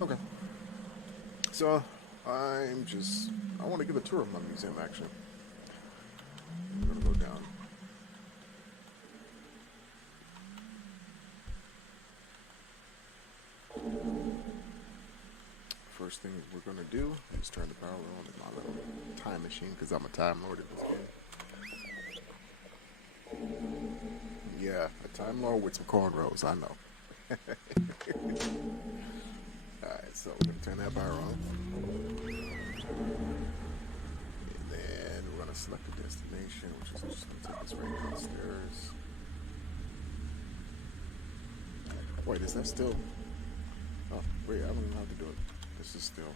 Okay. So I want to give a tour of my museum actually. We're gonna go down. First thing we're gonna do is turn the power on in my little time machine because I'm a time lord in this game. Yeah, a time lord with some cornrows. I know. All right, so we're gonna turn that power on, and then we're gonna select the destination, which is just gonna take us right downstairs. Wait, is that still? Oh, wait, I don't even know how to do it. This is still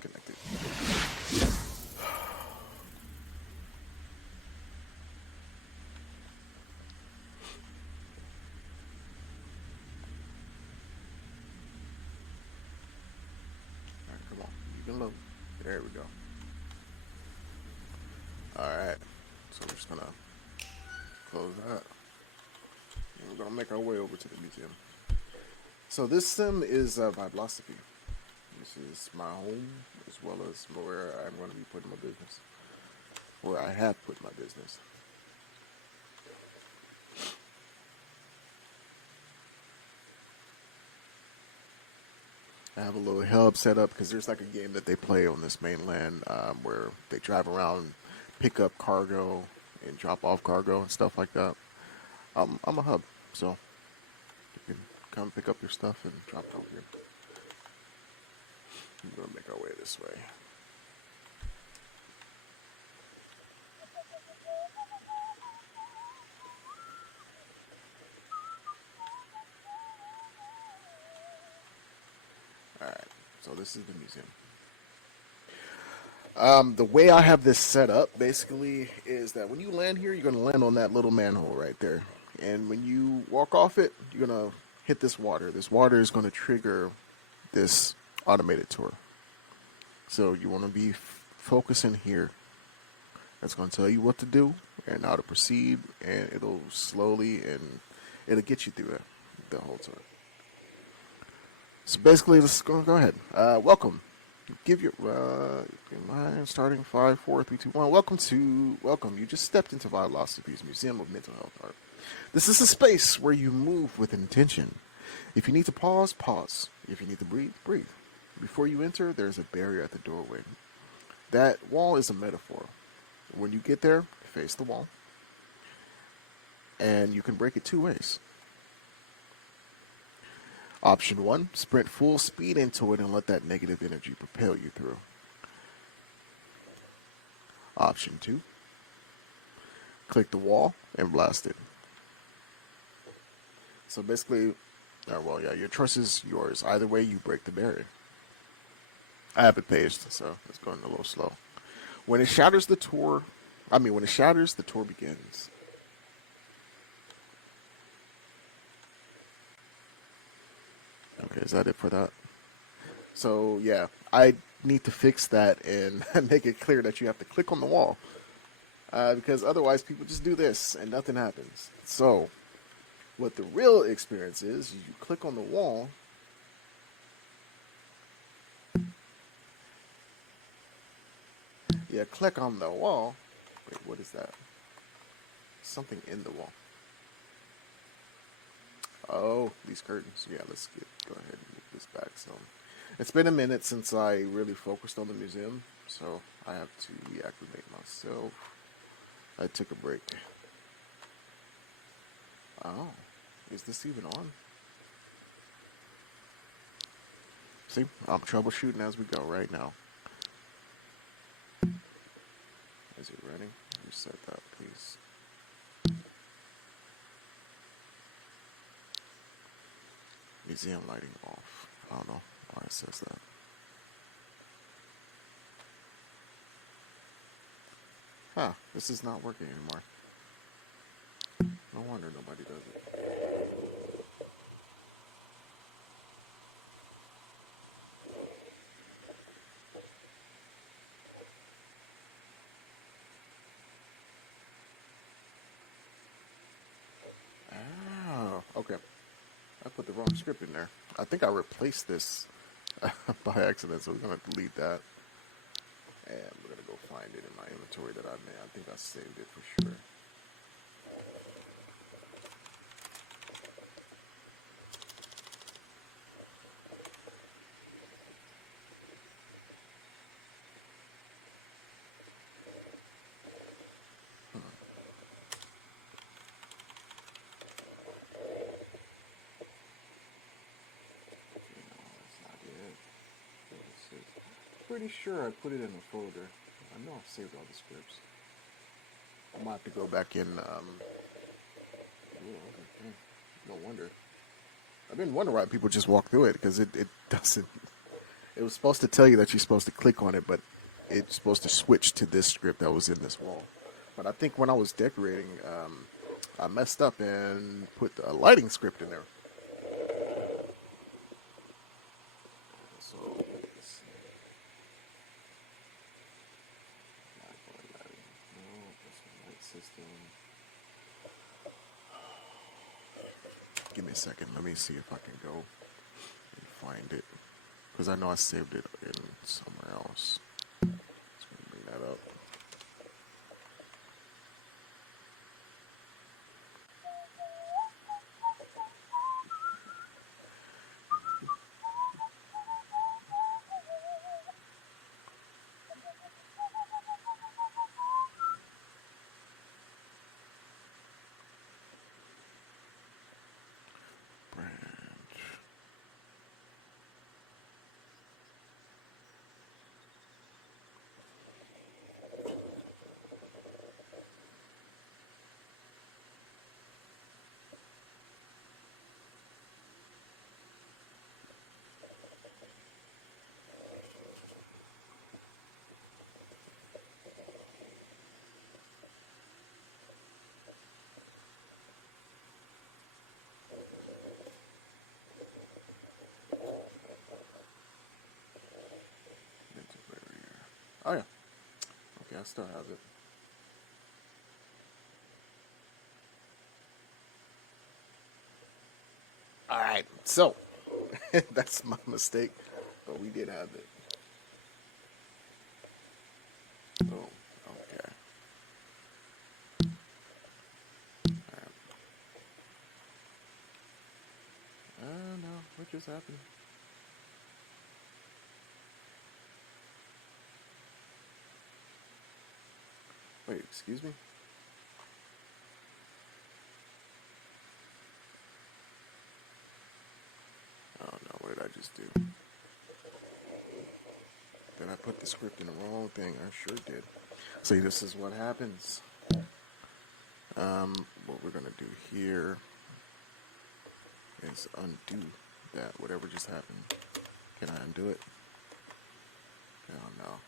connected. All right, come on, you can load. There we go. All right, so we're just gonna close that. And we're gonna make our way over to the museum. So this sim is Vibelosophy. This is my home as well as where I'm going to be putting my business. Where I have put my business. I have a little hub set up because there's like a game that they play on this mainland where they drive around, pick up cargo, and drop off cargo and stuff like that. I'm a hub, so you can come pick up your stuff and drop it over here. We're gonna make our way this way. All right, so this is the museum. The way I have this set up basically is that when you land here, you're gonna land on that little manhole right there, and when you walk off it, you're gonna hit this water. This water is gonna trigger this automated tour. So you want to be focusing here. That's going to tell you what to do and how to proceed, and it'll slowly and it'll get you through it the whole time. So basically, let's go ahead. Welcome. Give your mind starting 5, 4, 3, 2, 1. Welcome. You just stepped into Vibelosophy's Museum of Mental Health Art. This is a space where you move with intention. If you need to pause, pause. If you need to breathe, breathe. Before you enter, there's a barrier at the doorway. That wall is a metaphor. When you get there, face the wall, and you can break it two ways. Option one, sprint full speed into it and let that negative energy propel you through. Option two, click the wall and blast it. So basically, well, yeah, your choice is yours. Either way, you break the barrier. I have it paced, so it's going a little slow. When it shatters the tour, when it shatters, the tour begins. Okay, is that it for that? So yeah, I need to fix that and make it clear that you have to click on the wall because otherwise people just do this and nothing happens. So what the real experience is, you click on the wall. Yeah, click on the wall. Wait, what is that? Something in the wall. Oh, these curtains. Yeah, go ahead and move this back some. It's been a minute since I really focused on the museum, so I have to reacclimate myself. I took a break. Oh, is this even on? See, I'm troubleshooting as we go right now. Is it running? Reset that, please. Museum lighting off. I don't know why it says that. Huh, this is not working anymore. No wonder nobody does it. Oh, okay. I put the wrong script in there. I think I replaced this by accident, so we're gonna delete that, and we're gonna go find it in my inventory that I made. I think I saved it for sure. That's not it. Pretty sure I put it in a folder. I know I've saved all the scripts. I might have to go back in. No wonder. I've been wondering why people just walk through it, because it doesn't. It was supposed to tell you that you're supposed to click on it, but it's supposed to switch to this script that was in this wall. But I think when I was decorating, I messed up and put a lighting script in there. So let's see. No, that's a light system. Give me a second. Let me see if I can go and find it, because I know I saved it in somewhere else. Just gonna bring that up. Branch. Oh yeah. Okay, I still have it. All right. So that's my mistake, but we did have it. Oh, okay. All right. No, what just happened? Wait, excuse me? Oh no, what did I just do? Did I put the script in the wrong thing? I sure did. See, this is what happens. What we're gonna do here is undo that, whatever just happened. Can I undo it? Oh no.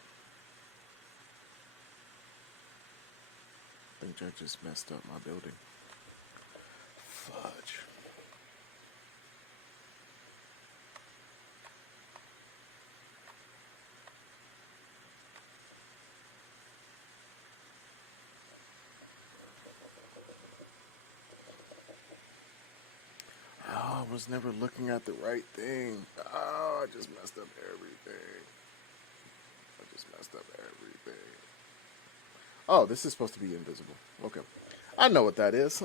I think I just messed up my building. Fudge. Oh, I was never looking at the right thing. Oh, I just messed up everything. I just messed up everything. Oh, this is supposed to be invisible. Okay. I know what that is.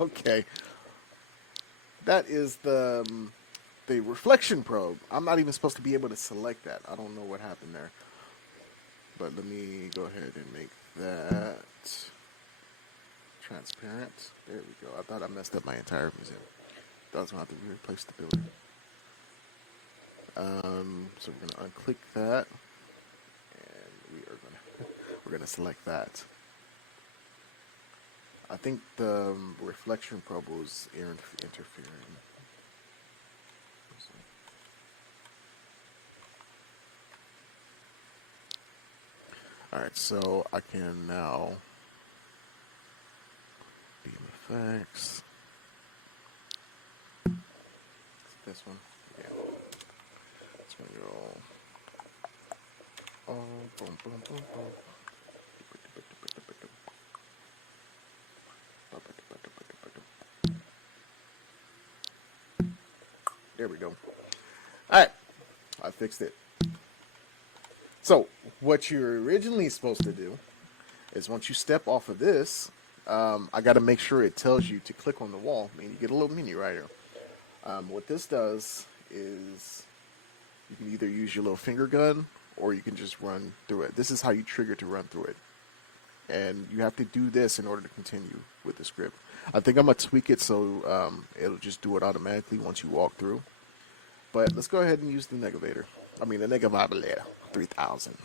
Okay. That is the reflection probe. I'm not even supposed to be able to select that. I don't know what happened there. But let me go ahead and make that transparent. There we go. I thought I messed up my entire museum. I was going to have to replace the building. So we're going to unclick that, and we're going to select that. I think the reflection probe was interfering. Alright, so I can now beam effects. This one? Yeah. It's gonna go. Oh, boom, boom, boom, boom. There we go. Alright. I fixed it. So, what you're originally supposed to do is once you step off of this, I got to make sure it tells you to click on the wall. I mean, you get a little menu right here. What this does is you can either use your little finger gun or you can just run through it. This is how you trigger to run through it. And you have to do this in order to continue with the script. I think I'm going to tweak it so it'll just do it automatically once you walk through. But let's go ahead and use the Negavator. I mean, the Negavibulator 3000.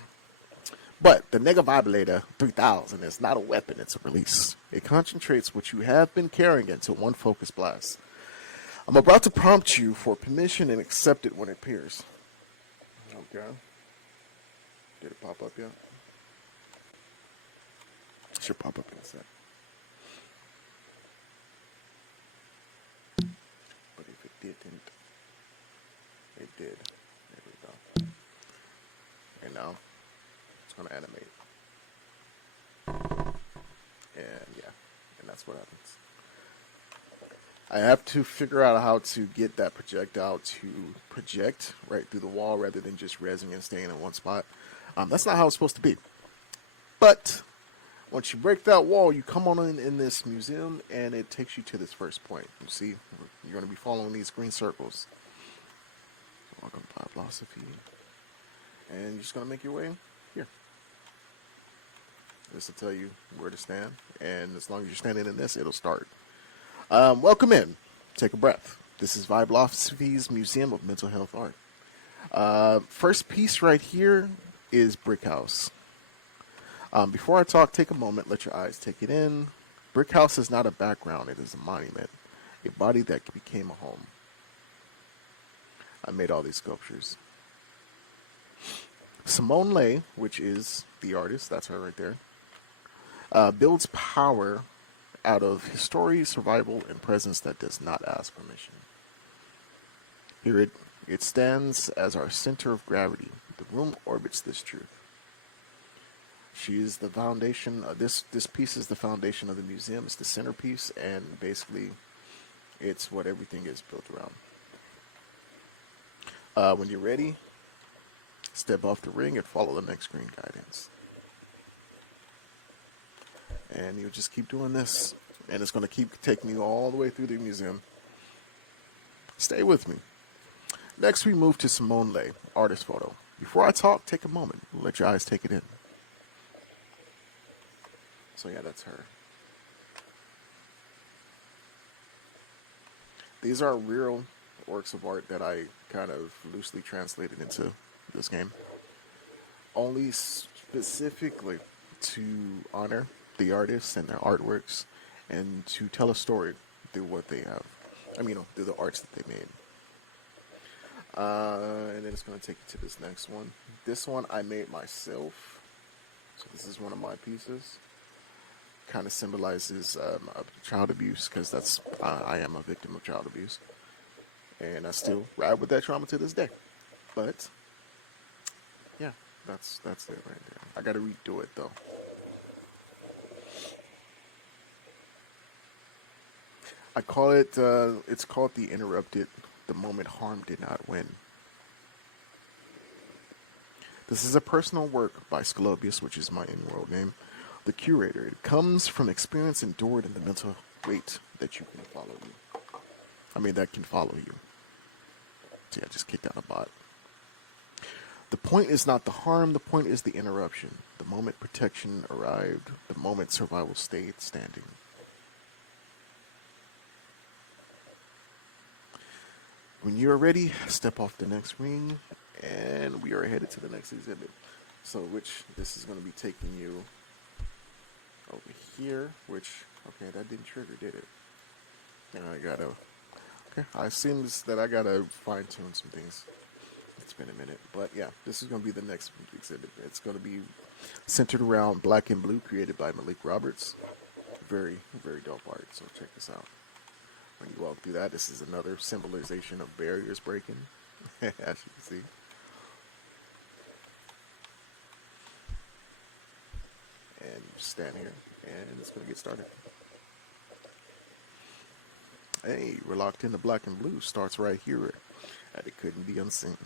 But the Negavibulator 3000 is not a weapon, it's a release. It concentrates what you have been carrying into one focus blast. I'm about to prompt you for permission and accept it when it appears. Okay. Did it pop up yet? It should pop up in a sec. But if it didn't, it did. There we go. And now it's going to animate. And yeah, and that's what happens. I have to figure out how to get that projectile to project right through the wall rather than just resing and staying in one spot. That's not how it's supposed to be. But once you break that wall, you come on in this museum and it takes you to this first point. You see, you're going to be following these green circles. Welcome to Vibelosophy. And you're just going to make your way here. This will tell you where to stand. And as long as you're standing in this, it'll start. Welcome in. Take a breath. This is Vibelosophy's Museum of Mental Health Art. First piece right here is Brick House. Before I talk, take a moment, let your eyes take it in. Brick House is not a background, it is a monument, a body that became a home. I made all these sculptures. Simone Leigh, which is the artist, that's her right there, builds power out of history, survival, and presence that does not ask permission. Here it stands as our center of gravity. The room orbits this truth. She is the foundation of this piece is the foundation of the museum. It's the centerpiece, and basically it's what everything is built around. When you're ready, step off the ring and follow the next screen guidance. And you'll just keep doing this, and it's going to keep taking you all the way through the museum. Stay with me. Next, we move to Simone Leigh, artist photo. Before I talk, take a moment. Let your eyes take it in. So yeah, that's her. These are real works of art that I kind of loosely translated into this game. Only specifically to honor the artists and their artworks and to tell a story through what they have. I mean, through the arts that they made. And then it's going to take you to this next one. This one I made myself. So this is one of my pieces. Kind of symbolizes child abuse, because that's I am a victim of child abuse, and I still ride with that trauma to this day. But yeah, that's it right there. I got to redo it though. I call it. It's called The Interrupted. The Moment Harm Did Not Win. This is a personal work by Skully, which is my in-world name. The curator. It comes from experience endured in the mental weight that you can follow you. I mean, that can follow you. So yeah, just kick down a bot. The point is not the harm, the point is the interruption. The moment protection arrived, the moment survival stayed standing. When you are ready, step off the next ring, and we are headed to the next exhibit. So, this is going to be taking you over here, which, okay, that didn't trigger, did it? And I assume that I gotta fine tune some things. It's been a minute, but yeah, this is gonna be the next exhibit. It's gonna be centered around Black and Blue, created by Malik Roberts. Very, very dope art, so check this out. When you walk through that, this is another symbolization of barriers breaking, as you can see. And stand here, and it's going to get started. Hey, we're locked into Black and Blue. Starts right here, and it couldn't be unseen.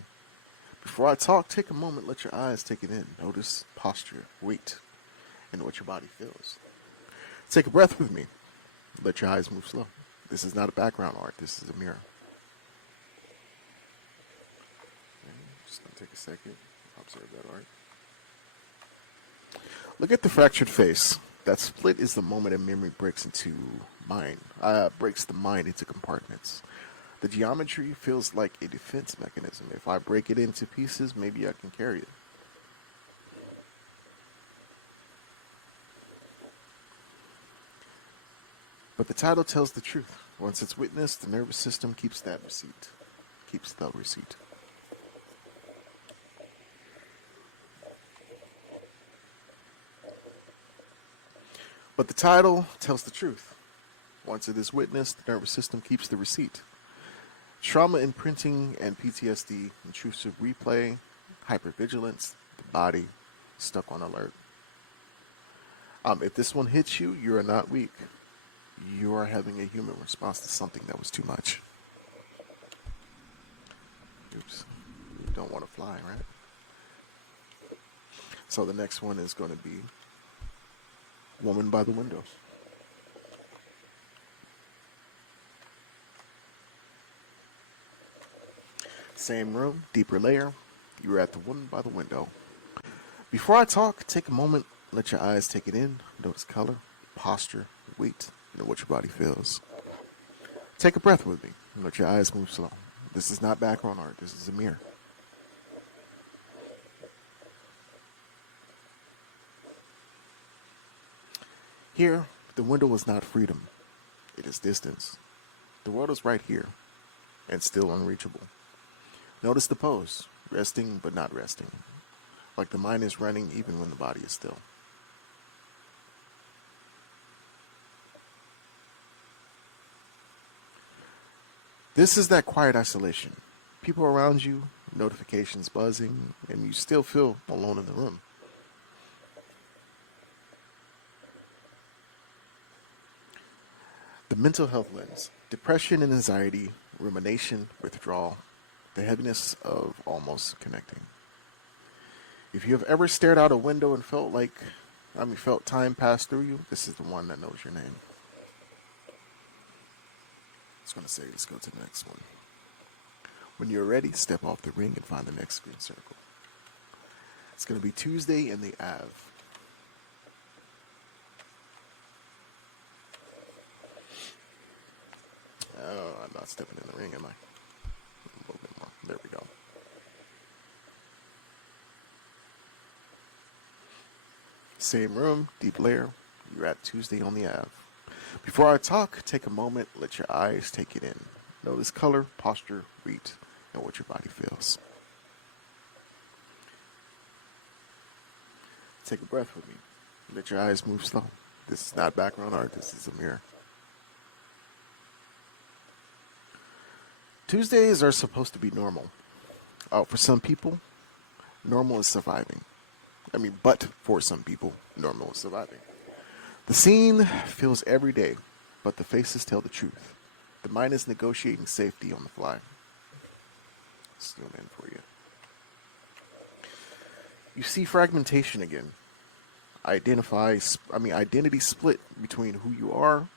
Before I talk, take a moment, let your eyes take it in. Notice posture, weight, and what your body feels. Take a breath with me. Let your eyes move slow. This is not a background art, this is a mirror. Okay, just gonna take a second, observe that art. Look at the fractured face. That split is the moment a memory breaks the mind into compartments. The geometry feels like a defense mechanism. If I break it into pieces, maybe I can carry it. But the title tells the truth. Once it's witnessed, the nervous system keeps the receipt. But the title tells the truth. Once it is witnessed, the nervous system keeps the receipt. Trauma imprinting and PTSD, intrusive replay, hypervigilance, the body stuck on alert. If this one hits you, you are not weak. You are having a human response to something that was too much. Oops. You don't want to fly, right? So the next one is going to be Woman by the Windows. Same room, deeper layer. You're at the woman by the window. Before I talk, take a moment, let your eyes take it in. Notice color, posture, weight, and what your body feels. Take a breath with me and let your eyes move slow. This is not background art, this is a mirror. Here, the window is not freedom, it is distance. The world is right here and still unreachable. Notice the pose, resting but not resting, like the mind is running even when the body is still. This is that quiet isolation. People around you, notifications buzzing, and you still feel alone in the room. The mental health lens, depression and anxiety, rumination, withdrawal, the heaviness of almost connecting. If you have ever stared out a window and felt time pass through you, this is the one that knows your name. Let's go to the next one. When you're ready, step off the ring and find the next green circle. It's going to be Tuesday in the Ave. Oh, I'm not stepping in the ring, am I? A little bit more. There we go. Same room, deep layer. You're at Tuesday on the Ave. Before I talk, take a moment, let your eyes take it in. Notice color, posture, weight, and what your body feels. Take a breath with me. Let your eyes move slow. This is not background art, this is a mirror. Tuesdays are supposed to be normal. For some people, normal is surviving. But for some people, normal is surviving. The scene feels every day, but the faces tell the truth. The mind is negotiating safety on the fly. Zoom in for you. You see fragmentation again. Identity split between who you are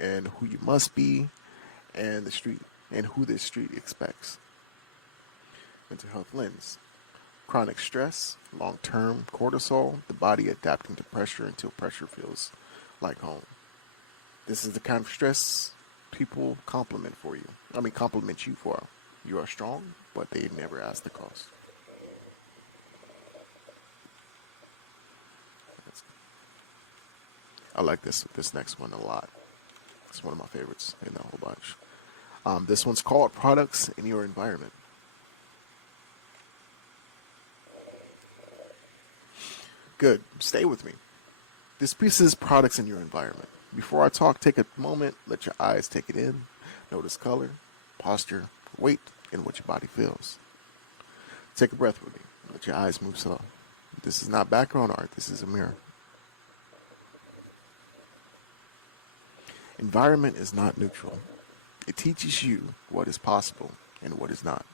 and who you must be, and the street, and who this street expects. Mental health lens. Chronic stress, long-term cortisol, the body adapting to pressure until pressure feels like home. This is the kind of stress people compliment you for. You are strong, but they never ask the cost. I like this next one a lot. It's one of my favorites in the whole bunch. This one's called Products in Your Environment. Good. Stay with me. This piece is products in your environment. Before I talk, take a moment, let your eyes take it in. Notice color, posture, weight, and what your body feels. Take a breath with me. Let your eyes move slow. This is not background art, this is a mirror. Environment is not neutral. It teaches you what is possible and what is not.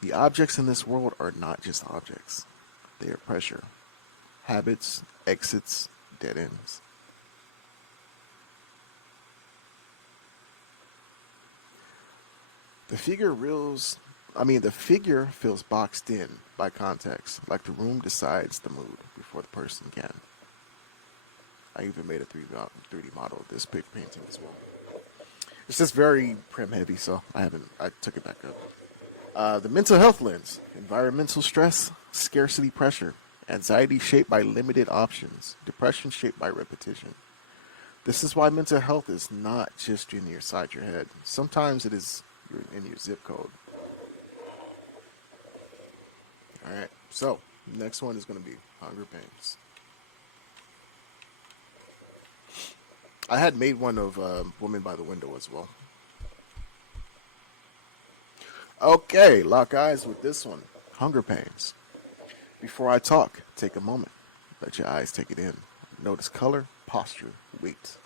The objects in this world are not just objects. They are pressure, habits, exits, dead ends. The figure reels, the figure feels boxed in by context, like the room decides the mood before the person can. I even made a 3D model of this big painting as well. It's just very prim heavy, so I took it back up. The mental health lens, environmental stress, scarcity pressure, anxiety shaped by limited options, depression shaped by repetition. This is why mental health is not just inside your head. Sometimes it is in your zip code. All right, so next one is going to be hunger pains. I had made one of Woman by the Window as well. Okay, lock eyes with this one. Hunger pains. Before I talk, take a moment. Let your eyes take it in. Notice color, posture, weight,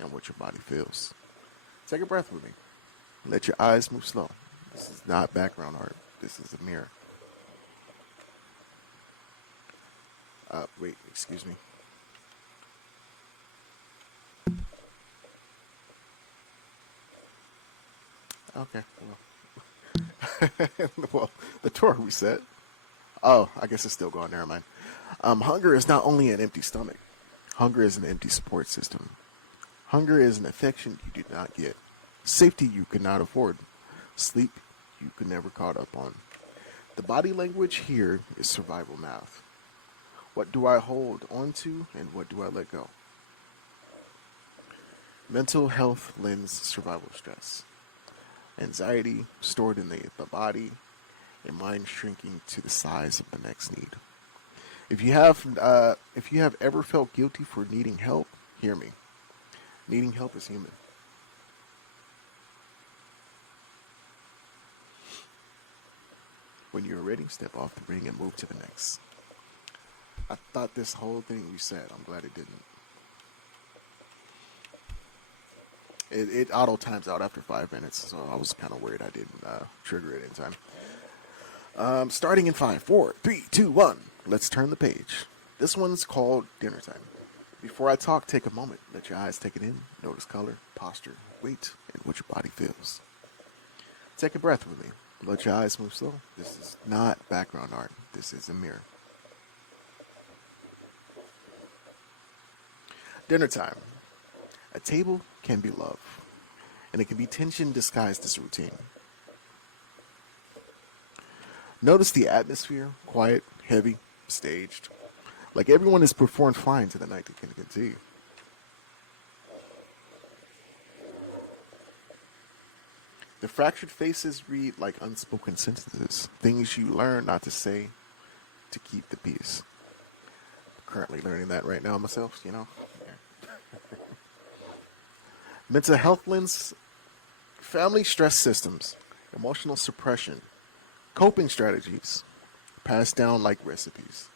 and what your body feels. Take a breath with me. Let your eyes move slow. This is not background art. This is a mirror. Wait, excuse me. Okay, well. Well, the tour reset. Oh, I guess it's still going. Never mind. Hunger is not only an empty stomach. Hunger is an empty support system. Hunger is an affection you do not get. Safety you cannot afford. Sleep you could never caught up on. The body language here is survival math. What do I hold on to and what do I let go? Mental health lends survival stress. Anxiety stored in the body, and mind shrinking to the size of the next need. If you have ever felt guilty for needing help, hear me. Needing help is human. When you're ready, step off the ring and move to the next. I thought this whole thing reset. I'm glad it didn't. It auto times out after 5 minutes, so I was kind of worried I didn't trigger it in time. Starting in 5, 4, 3, 2, 1. Let's turn the page. This one's called dinner time. Before I talk, take a moment. Let your eyes take it in. Notice color, posture, weight, and what your body feels. Take a breath with me. Let your eyes move slow. This is not background art. This is a mirror. Dinner time. A table can be love, and it can be tension disguised as routine. Notice the atmosphere, quiet, heavy, staged. Like everyone has performed fine to the night they can tea. The fractured faces read like unspoken sentences, things you learn not to say to keep the peace. Currently learning that right now myself, Yeah. Mental health lens, family stress systems, emotional suppression, coping strategies, passed down like recipes.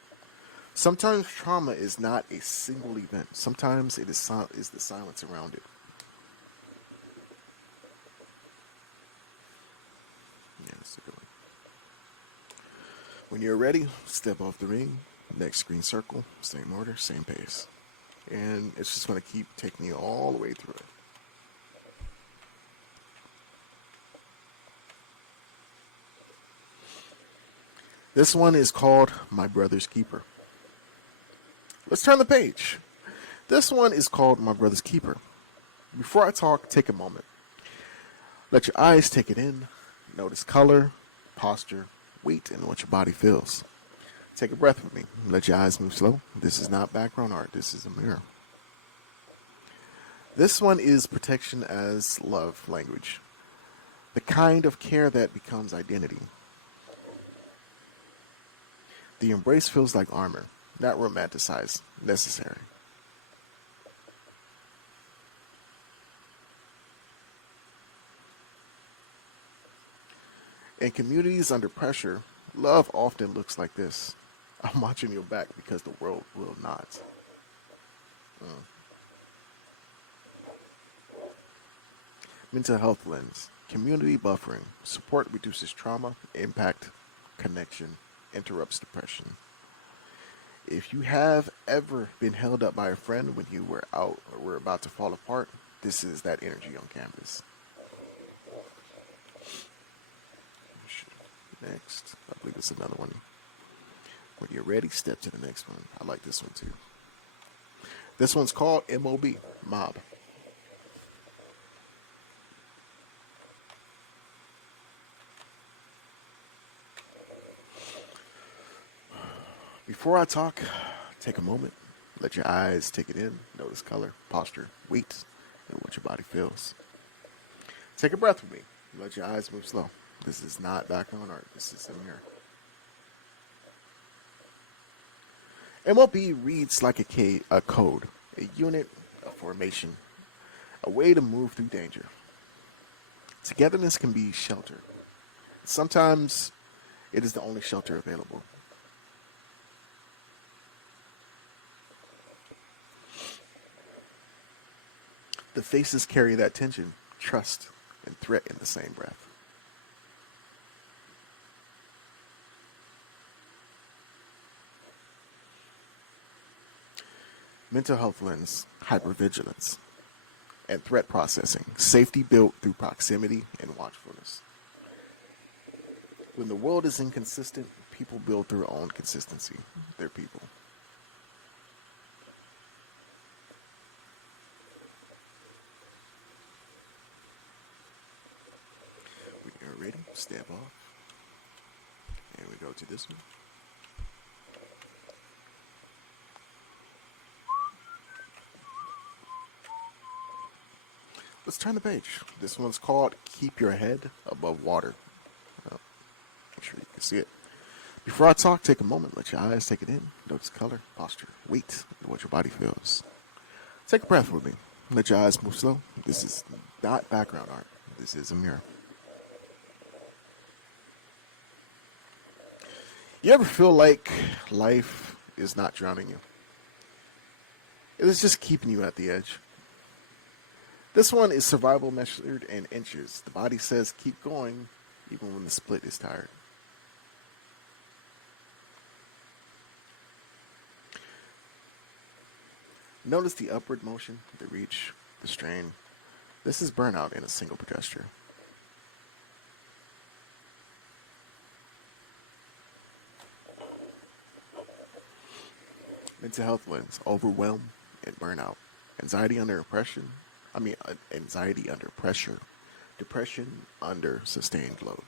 Sometimes trauma is not a single event. Sometimes it is the silence around it. Yeah, that's a good one. When you're ready, step off the ring. Next green circle, same order, same pace. And it's just going to keep taking you all the way through it. This one is called My Brother's Keeper. Let's turn the page. This one is called My Brother's Keeper. Before I talk, take a moment. Let your eyes take it in. Notice color, posture, weight, and what your body feels. Take a breath with me. Let your eyes move slow. This is not background art. This is a mirror. This one is protection as love language. The kind of care that becomes identity. The embrace feels like armor, not romanticized, necessary. In communities under pressure, love often looks like this. I'm watching your back because the world will not. Mm. Mental health lens, community buffering, support reduces trauma, impact connection interrupts depression. If you have ever been held up by a friend when you were out or were about to fall apart, this is that energy on canvas. Next, I believe it's another one. When you're ready, step to the next one. I like this one too. This one's called MOB, Mob. Before I talk, take a moment. Let your eyes take it in. Notice color, posture, weight, and what your body feels. Take a breath with me. Let your eyes move slow. This is not background art. This is a mirror. MLB reads like a code, a unit, a formation, a way to move through danger. Togetherness can be shelter. Sometimes it is the only shelter available. The faces carry that tension, trust, and threat in the same breath. Mental health lens, hypervigilance, and threat processing, safety built through proximity and watchfulness. When the world is inconsistent, people build their own consistency. They're people. When you're ready, step off. And we go to this one. Let's turn the page. This one's called Keep Your Head Above Water. I'm sure you can see it. Before I talk, take a moment. Let your eyes take it in. Notice color, posture, weight, and what your body feels. Take a breath with me. Let your eyes move slow. This is not background art. This is a mirror. You ever feel like life is not drowning you? It is just keeping you at the edge. This one is survival measured in inches. The body says keep going even when the split is tired. Notice the upward motion, the reach, the strain. This is burnout in a single gesture. Mental health lens, overwhelm and burnout. Anxiety under oppression. Anxiety under pressure. Depression under sustained load.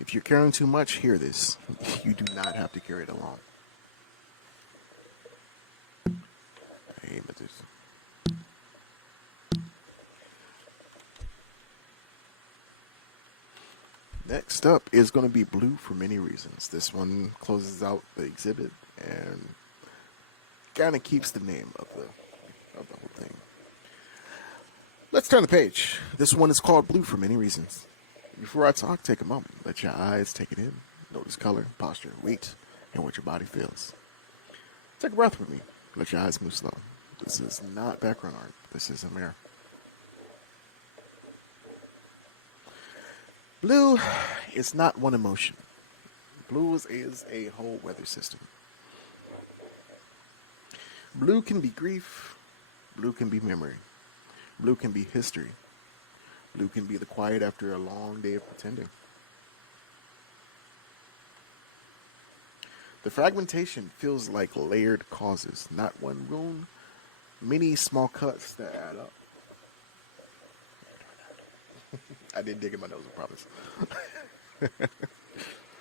If you're carrying too much, hear this. You do not have to carry it alone. Next up is going to be blue for many reasons. This one closes out the exhibit and kind of keeps the name of the whole thing. Let's turn the page. This one is called blue for many reasons. Before I talk, take a moment. Let your eyes take it in. Notice color, posture, weight, and what your body feels. Take a breath with me. Let your eyes move slow. This is not background art. This is a mirror. Blue is not one emotion. Blue is a whole weather system. Blue can be grief. Blue can be memory. Blue can be history. Blue can be the quiet after a long day of pretending. The fragmentation feels like layered causes, not one wound, many small cuts that add up. I didn't dig in my nose, I promise.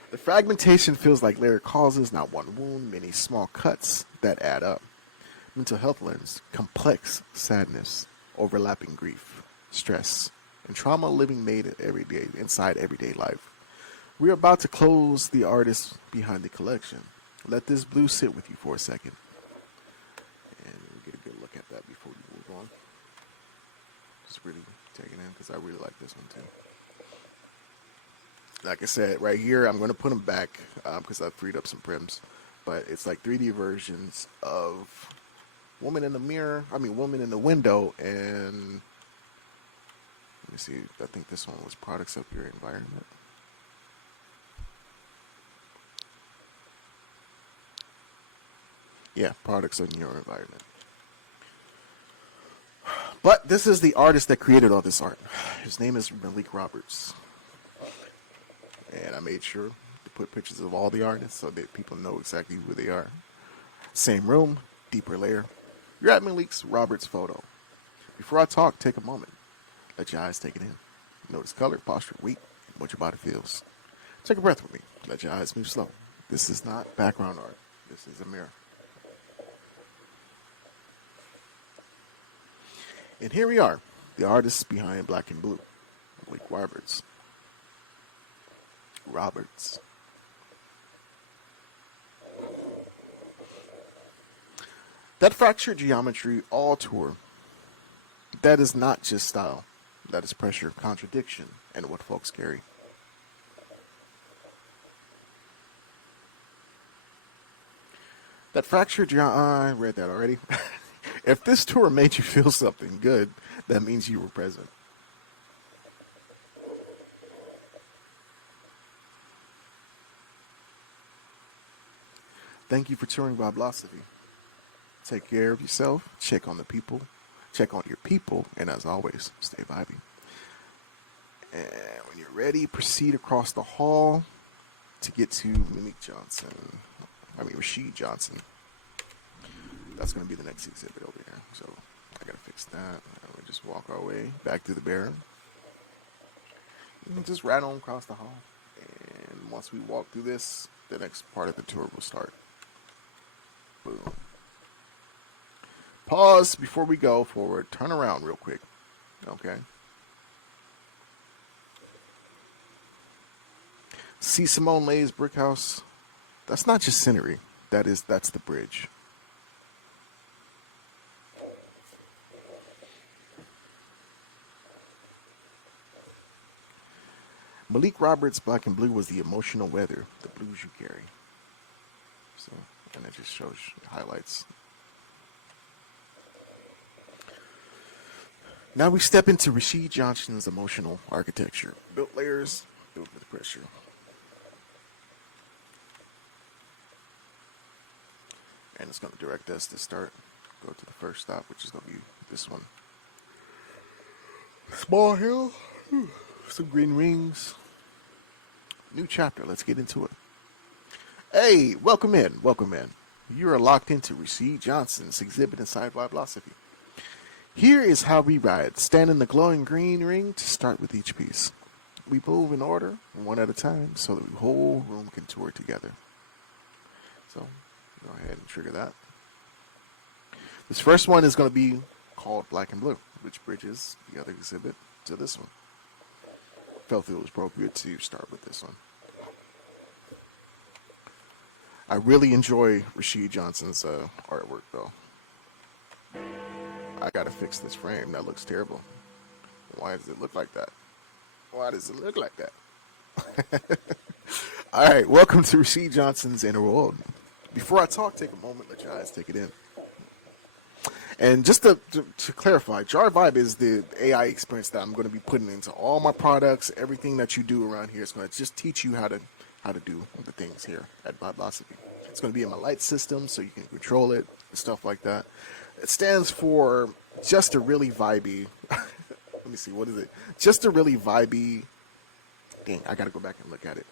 The fragmentation feels like layered causes, not one wound, many small cuts that add up. Mental health lens, complex sadness, overlapping grief, stress, and trauma living made every day inside everyday life. We're about to close the artist behind the collection. Let this blue sit with you for a second. And we'll get a good look at that before we move on. Just really take it in because I really like this one too. Like I said, right here, I'm going to put them back because I've freed up some prims. But it's like 3D versions of woman in the mirror, woman in the window, and let me see, I think this one was products of your environment. Yeah, products in your environment. But this is the artist that created all this art. His name is Malik Roberts. And I made sure to put pictures of all the artists so that people know exactly who they are. Same room, deeper layer. You're at Malik's Roberts photo. Before I talk, take a moment. Let your eyes take it in. Notice color, posture, weight, and what your body feels. Take a breath with me. Let your eyes move slow. This is not background art. This is a mirror. And here we are, the artists behind Black and Blue, Malik Roberts. Roberts. That fractured geometry all tour, that is not just style. That is pressure, contradiction, and what folks carry. That fractured I read that already. If this tour made you feel something good, that means you were present. Thank you for touring Vibelosophy. Take care of yourself, check on your people, and as always, stay vibey. And when you're ready, proceed across the hall to get to Rashid Johnson. That's going to be the next exhibit over here. So I got to fix that. We just walk our way back to the Baron. And just right on across the hall. And once we walk through this, the next part of the tour will start. Boom. Pause before we go forward. Turn around real quick. Okay. See Simone Leigh's brick house? That's not just scenery. That's the bridge. Malik Roberts' Black and Blue was the emotional weather, the blues you carry. So, and it just shows highlights. Now we step into Rashid Johnson's emotional architecture. Built layers, built with pressure. And it's going to direct us to go to the first stop, which is going to be this one. Small hill, some green rings. New chapter, let's get into it. Hey, welcome in. You are locked into Rashid Johnson's exhibit inside Vibelosophy. Here is how we ride. Stand in the glowing green ring to start with each piece. We move in order, one at a time, so that the whole room can tour together. So, go ahead and trigger that. This first one is going to be called Black and Blue, which bridges the other exhibit to this one. Felt it was appropriate to start with this one. I really enjoy Rashid Johnson's artwork, though. I gotta fix this frame. That looks terrible. Why does it look like that? All right, welcome to Rashid Johnson's Inner World. Before I talk, take a moment, let your eyes take it in. And just to clarify, Jar Vibe is the AI experience that I'm going to be putting into all my products. Everything that you do around here is going to just teach you how to do the things here at Vibelosophy. It's going to be in my light system, so you can control it and stuff like that. It stands for just a really vibey. Let me see, what is it? Just a really vibey. Dang, I got to go back and look at it.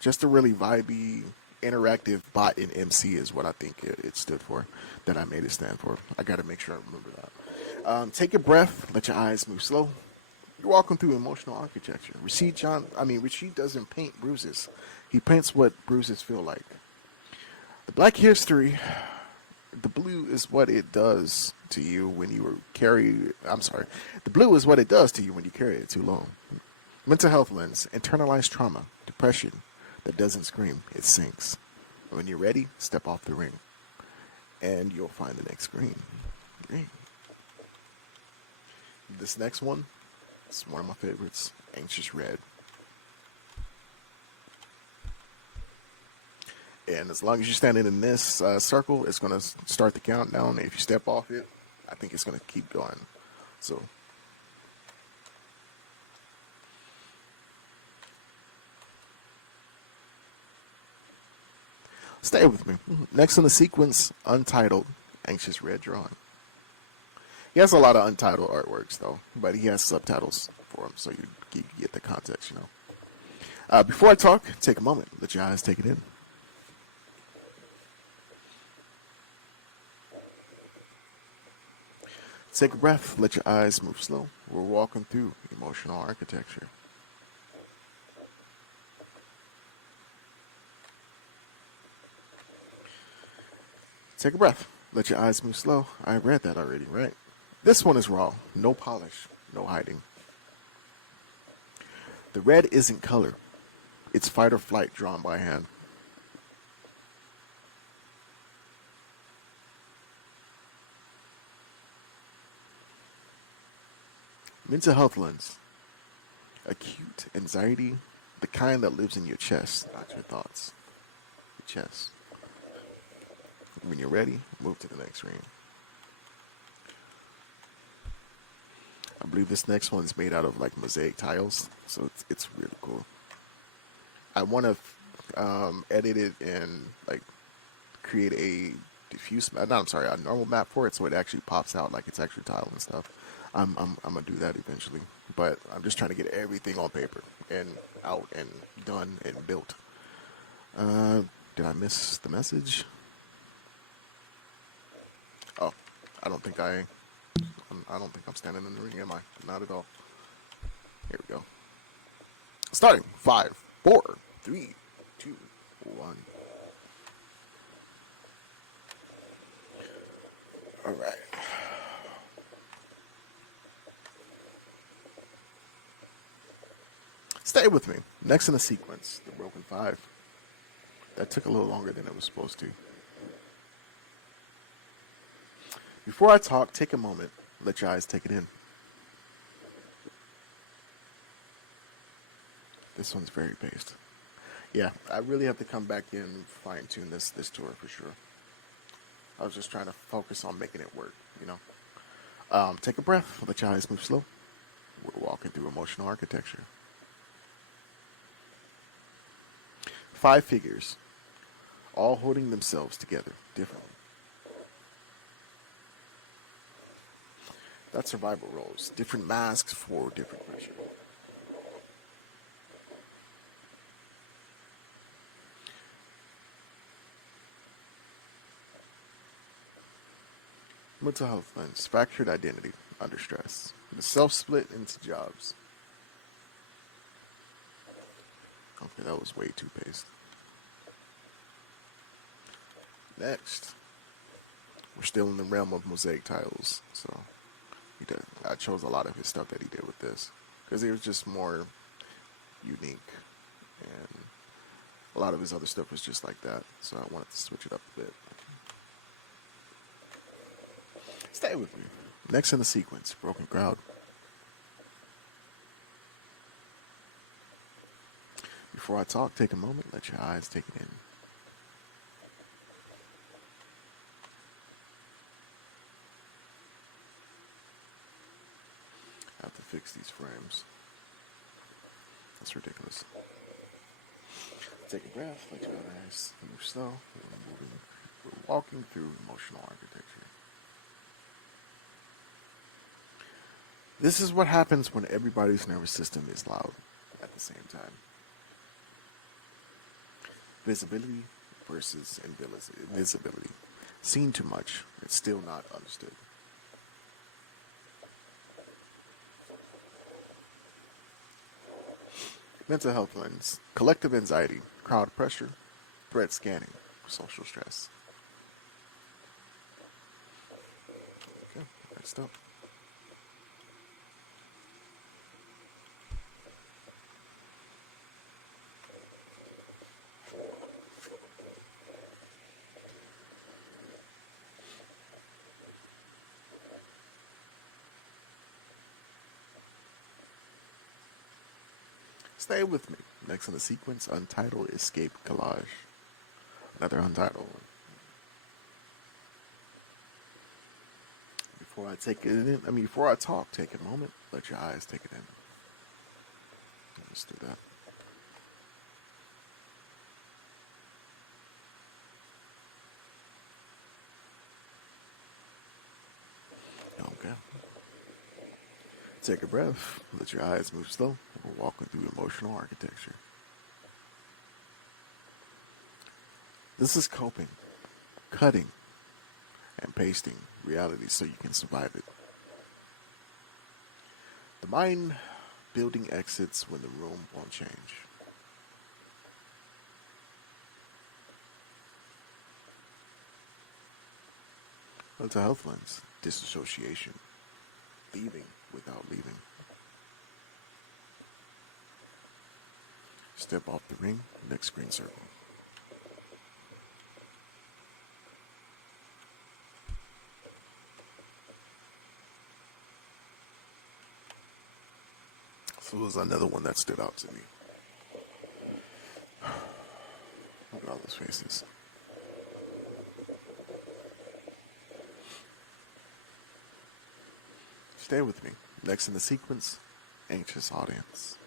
Just a really vibey, interactive bot in MC is what I think it stood for, that I made it stand for. I got to make sure I remember that. Take a breath, let your eyes move slow. You're walking through emotional architecture. Rashid doesn't paint bruises. He paints what bruises feel like. The Black history, the blue is what it does to you when you the blue is what it does to you when you carry it too long. Mental health lens, internalized trauma, depression that doesn't scream, it sinks. When you're ready, step off the ring, and you'll find the next green. This next one, it's one of my favorites, Anxious Red. And as long as you're standing in this circle, it's going to start the countdown. If you step off it, I think it's going to keep going. So, Stay with me. Next in the sequence, Untitled, Anxious Red Drawing. He has a lot of untitled artworks, though, but he has subtitles for them, so you get the context, you know. Before I talk, take a moment. Let your eyes take it in. Take a breath. Let your eyes move slow. We're walking through emotional architecture. Take a breath. Let your eyes move slow. I read that already, right? This one is raw. No polish. No hiding. The red isn't color. It's fight or flight drawn by hand. Mental health lens. Acute anxiety, the kind that lives in your chest, not your thoughts. Your chest. When you're ready, move to the next screen. I believe this next one is made out of like mosaic tiles, so it's really cool. I want to edit it and like create a diffuse map. No, I'm sorry, a normal map for it, so it actually pops out like it's actually tile and stuff. I'm gonna do that eventually, but I'm just trying to get everything on paper and out and done and built. Did I miss the message? Oh, I don't think I don't think I'm standing in the ring, am I? Not at all. Here we go. Starting 5, 4, 3, 2, 1. All right. Stay with me. Next in the sequence, the Broken 5. That took a little longer than it was supposed to. Before I talk, take a moment. Let your eyes take it in. This one's very based. Yeah, I really have to come back in and fine tune this tour for sure. I was just trying to focus on making it work, you know. Take a breath. Let your eyes move slow. We're walking through emotional architecture. 5 figures, all holding themselves together differently. That's survival roles. Different masks for different pressure. Mental health lens. Fractured identity under stress. The self split into jobs. Okay, that was way too paced. Next, we're still in the realm of mosaic tiles, so I chose a lot of his stuff that he did with this because it was just more unique, and a lot of his other stuff was just like that. So I wanted to switch it up a bit. Stay with me. Next in the sequence, Broken Crowd. Before I talk, take a moment, let your eyes take it in. I have to fix these frames. That's ridiculous. Take a breath, let your eyes move slow. We're walking through emotional architecture. This is what happens when everybody's nervous system is loud at the same time. Visibility versus invisibility. Seen too much, it's still not understood. Mental health lens. Collective anxiety, crowd pressure, threat scanning, social stress. Okay, next up. Stay with me. Next in the sequence, Untitled Escape Collage. Another Untitled one. Before I talk, take a moment. Let your eyes take it in. Let's do that. Yeah. Take a breath. Let your eyes move slow. We're walking through emotional architecture. This is coping, cutting, and pasting reality so you can survive it. The mind building exits when the room won't change. Mental health lens, disassociation, leaving without leaving. Step off the ring, next green circle. So it was another one that stood out to me. Look at all those faces. Stay with me. Next in the sequence, anxious audience.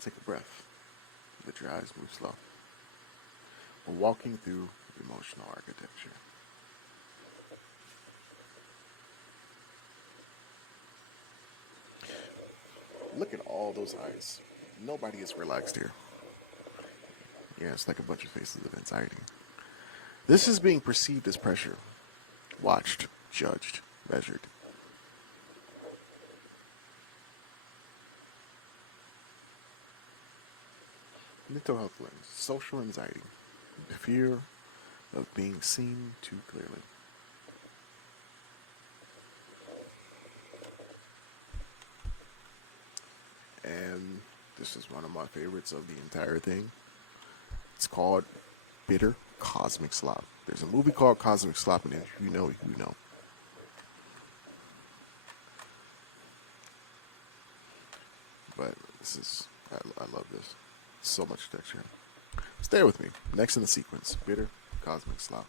Take a breath. Let your eyes move slow. We're walking through emotional architecture. Look at all those eyes. Nobody is relaxed here. Yeah, it's like a bunch of faces of anxiety. This is being perceived as pressure, watched, judged, measured. Mental health lens, social anxiety, the fear of being seen too clearly. And this is one of my favorites of the entire thing. It's called Bitter Cosmic Slop. There's a movie called Cosmic Slop, and if you know, you know. But this is, I love this. So much texture. Stay with me. Next in the sequence, Bitter Cosmic Slop.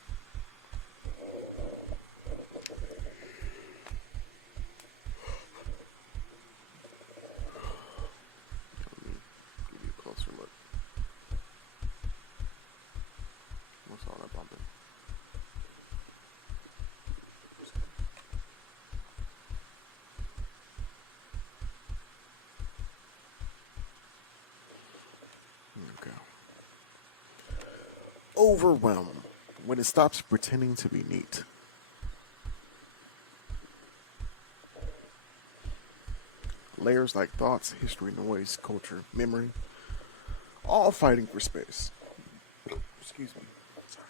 Let me give you a closer look. What's all that bumping? Okay. Overwhelm. When it stops pretending to be neat. Layers like thoughts, history, noise, culture, memory, all fighting for space. Excuse me. Sorry.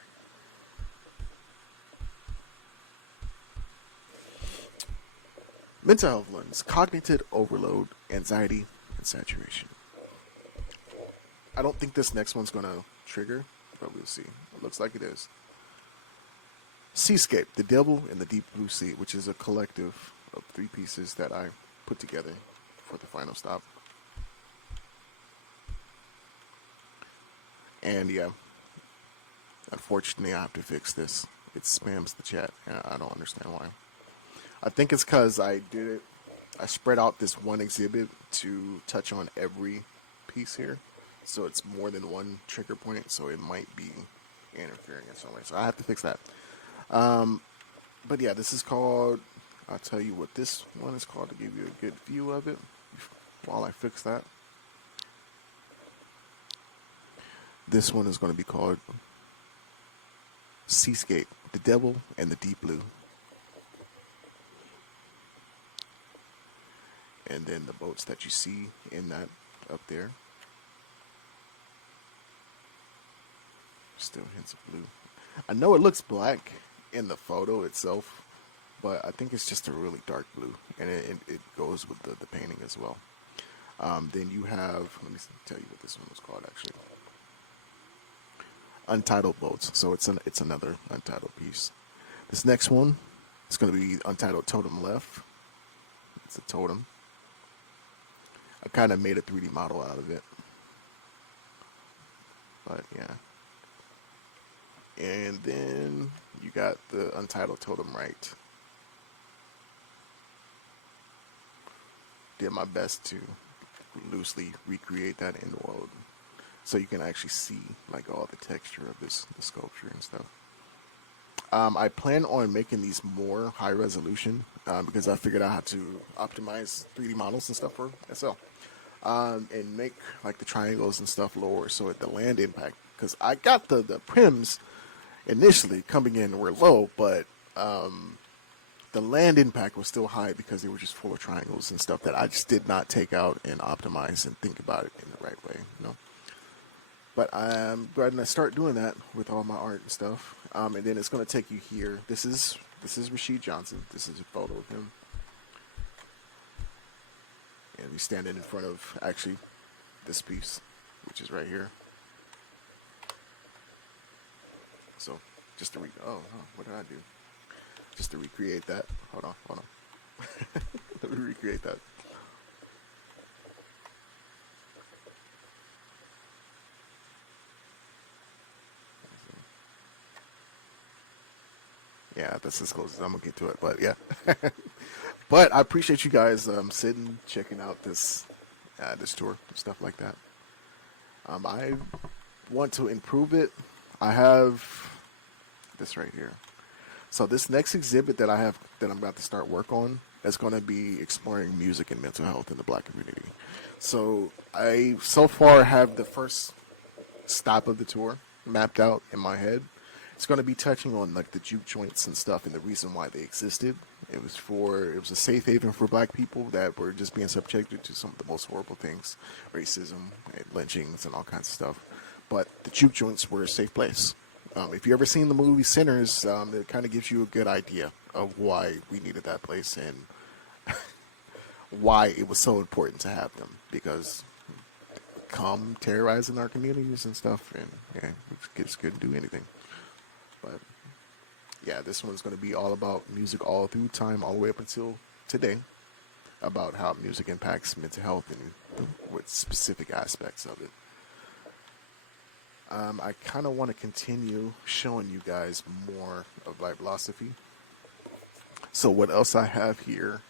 Mental health lens, cognitive overload, anxiety, and saturation. I don't think this next one's gonna trigger, but we'll see. It looks like it is. Seascape, the devil in the deep blue sea, which is a collective of three pieces that I put together for the final stop. And yeah, unfortunately, I have to fix this. It spams the chat, and I don't understand why. I think it's because I did it. I spread out this one exhibit to touch on every piece here, so it's more than one trigger point. So it might be interfering in some way. So I have to fix that. But yeah, this is called. I'll tell you what this one is called to give you a good view of it while I fix that. This one is going to be called Seascape, the Devil and the Deep Blue. And then the boats that you see in that up there. Still hints of blue. I know it looks black in the photo itself, but I think it's just a really dark blue, and it goes with the painting as well. Then you have, let me tell you what this one was called actually. Untitled Boats. So it's another untitled piece. This next one is going to be Untitled Totem Left. It's a totem. I kind of made a 3D model out of it. But yeah. And then you got the Untitled Totem Right. did my best to loosely recreate that in world, so you can actually see like all the texture of the sculpture and stuff. I plan on making these more high resolution because I figured out how to optimize 3D models and stuff for SL, and make like the triangles and stuff lower so at the land impact. Because I got the prims initially coming in were low, but the land impact was still high because they were just full of triangles and stuff that I just did not take out and optimize and think about it in the right way, you know. But I'm going to start doing that with all my art and stuff. And then it's going to take you here. This is Rashid Johnson. This is a photo of him, and he's standing in front of actually this piece, which is right here. So just to what did I do? Just to recreate that. Hold on. Let me recreate that. Yeah, that's as close as I'm gonna get to it. But yeah, but I appreciate you guys sitting, checking out this tour and stuff like that. I want to improve it. I have this right here. So this next exhibit that I have that I'm about to start work on is going to be exploring music and mental health in the Black community. So I so far have the first stop of the tour mapped out in my head. It's going to be touching on like the juke joints and stuff and the reason why they existed. It was a safe haven for Black people that were just being subjected to some of the most horrible things, racism and lynchings and all kinds of stuff. But the juke joints were a safe place. If you ever seen the movie Sinners, it kind of gives you a good idea of why we needed that place and why it was so important to have them, because come terrorizing our communities and stuff, and yeah, we just couldn't do anything. But yeah, this one's going to be all about music all through time, all the way up until today, about how music impacts mental health and what specific aspects of it. I kind of want to continue showing you guys more of Vibelosophy. So what else I have here,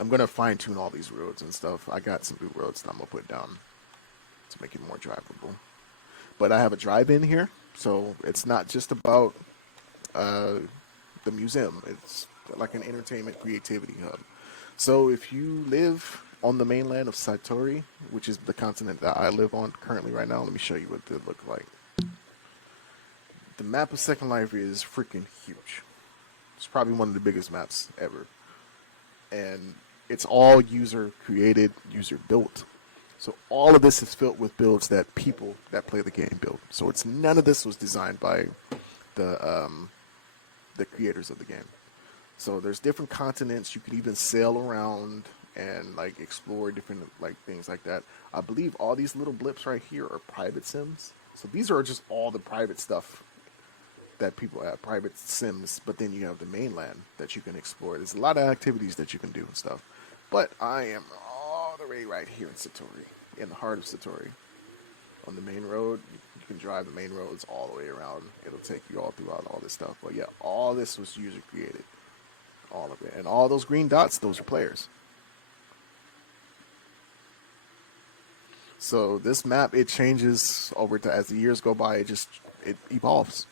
I'm going to fine tune all these roads and stuff. I got some new roads that I'm going to put down to make it more drivable. But I have a drive-in here, so it's not just about the museum. It's like an entertainment creativity hub. So if you live on the mainland of Satori, which is the continent that I live on currently right now, let me show you what they look like. The map of Second Life is freaking huge. It's probably one of the biggest maps ever. And it's all user created, user built. So all of this is filled with builds that people that play the game build. So it's none of this was designed by the creators of the game. So there's different continents. You can even sail around and like explore different like things like that. I believe all these little blips right here are private sims. So these are just all the private stuff that people have, private sims. But then you have the mainland that you can explore. There's a lot of activities that you can do and stuff. But I am all the way right here in Satori, in the heart of Satori. On the main road, you can drive the main roads all the way around. It'll take you all throughout all this stuff. But yeah, all this was user created. All of it. And all those green dots, those are players. So this map, it changes over to as the years go by. It evolves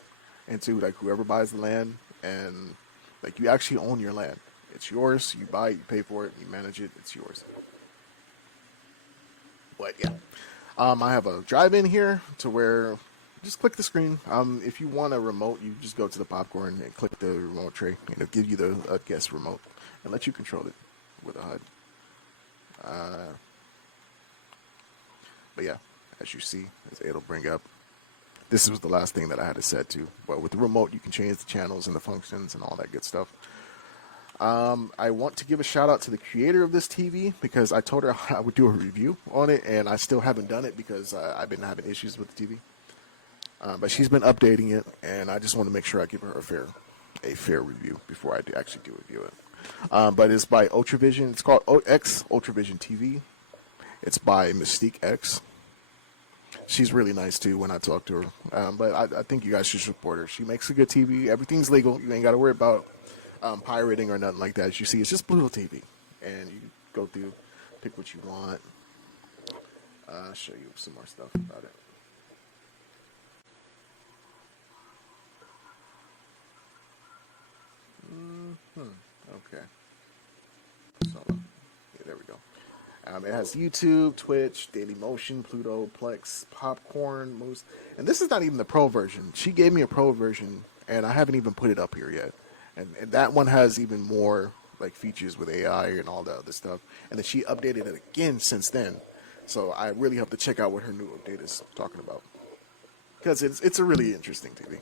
into like whoever buys the land, and like you actually own your land. It's yours. You buy it, you pay for it, you manage it. It's yours. But yeah, I have a drive-in here to where just click the screen. If you want a remote, you just go to the popcorn and click the remote tray, and it'll give you the guest remote and let you control it with a HUD. But yeah, as you see, it'll bring up. This was the last thing that I had to set to. But with the remote, you can change the channels and the functions and all that good stuff. I want to give a shout out to the creator of this TV because I told her I would do a review on it, and I still haven't done it because I've been having issues with the TV. But she's been updating it, and I just want to make sure I give her a fair review before I actually do review it. But it's by Ultravision. It's called X Ultravision TV. It's by Mystique X. She's really nice too when I talk to her. But I think you guys should support her. She makes a good TV. Everything's legal. You ain't got to worry about pirating or nothing like that. As you see, it's just Pluto TV, and you go through. Pick what you want. I'll show you some more stuff about it. Okay. So, yeah, there we go. It has YouTube, Twitch, Daily Motion, Pluto, Plex, Popcorn, Moose. And this is not even the pro version. She gave me a pro version, and I haven't even put it up here yet. And that one has even more like features with AI and all that other stuff. And then she updated it again since then. So I really have to check out what her new update is talking about. Because it's a really interesting TV.